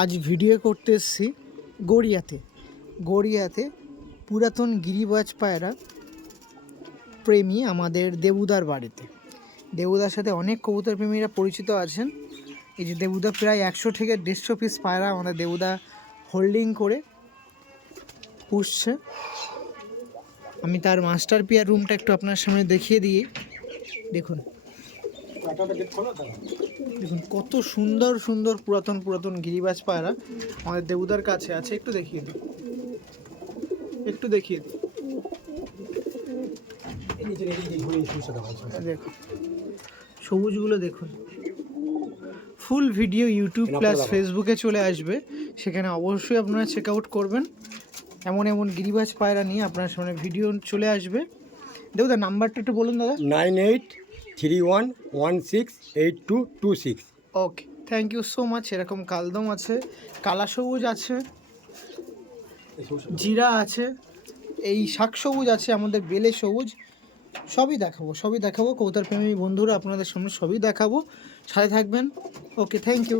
আজ ভিডিও করতে এসেছি গড়িয়াতে। গড়িয়াতে পুরাতন গিরিবাজ পায়রা প্রেমী আমাদের দেবুদার বাড়িতে। দেবুদার সাথে অনেক কবুতর প্রেমীরা পরিচিত আছেন। এই যে দেবুদা প্রায় একশো থেকে দেড়শো পিস পায়রা আমাদের দেবুদা হোল্ডিং করে পুষছে। আমি তার মাস্টার পিয়ার রুমটা একটু আপনার সামনে দেখিয়ে দিই। দেখুন। দেখুন কত সুন্দর সুন্দর পুরাতন পুরাতন গিরিবাজ পায়রা আমাদের দেবুদার কাছে আছে। একটু দেখিয়ে দিই একটু দেখিয়ে দিই দেখুন সবুজগুলো দেখুন। ফুল ভিডিও ইউটিউব প্লাস ফেসবুকে চলে আসবে। সেখানে অবশ্যই আপনারা চেক আউট করবেন। এমন এমন গিরিবাজ পায়রা নিয়ে আপনার সামনে ভিডিও চলে আসবে। দেবুদা নাম্বারটা একটু বলুন দাদা। Nine eight three one one six eight two two six okay thank you so much এরকম কালদম আছে, কালা সবুজ আছে, জিরা আছে, এই শাক সবুজ আছে, আমাদের বেলে সবুজ, সবই দেখাবো সবই দেখাবো। কৌতার প্রেমী বন্ধুরা, আপনাদের সামনে সবই দেখাবো। সাথে থাকবেন। ওকে থ্যাংক ইউ